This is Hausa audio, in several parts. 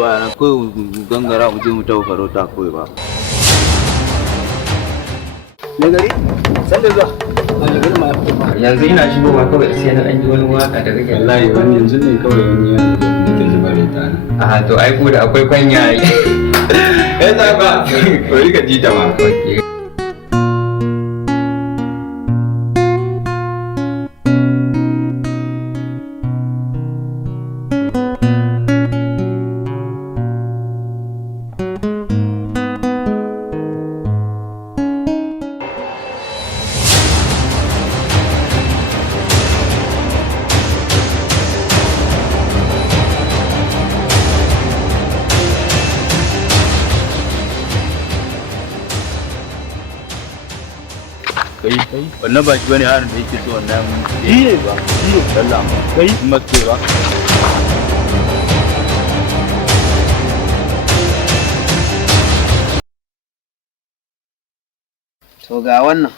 baya nan kawai gangara mu je mu tafi farauta kawai ba. Me gari? San da zuwa. Yanzu ina shigowa kawai sai na ɗan ji wani waka da kake. Wallahi wani yanzu ne kawai wani ya ke zuba da ta. A to ai ko da akwai kwanya ai. Eh ta ba. Bari ka ji ta ma. Kai wannan ba shi bane harin da yake so wannan ba Allah ma Kai mace ba. To ga wannan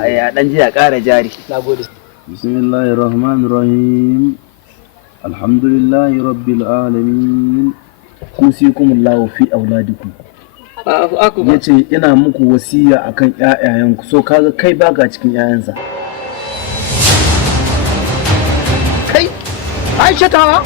ai ya dan ji ya ƙara jari. nagode. Bismillahir Rahmanir Rahim. Alhamdulillahi Rabbil Alamin. Kusikumullahu fi auladikum. Ya ce ina muku wasiya akan ƴaƴayenku, so kaga kai baka cikin ƴaƴansa. Kai Aisha tawa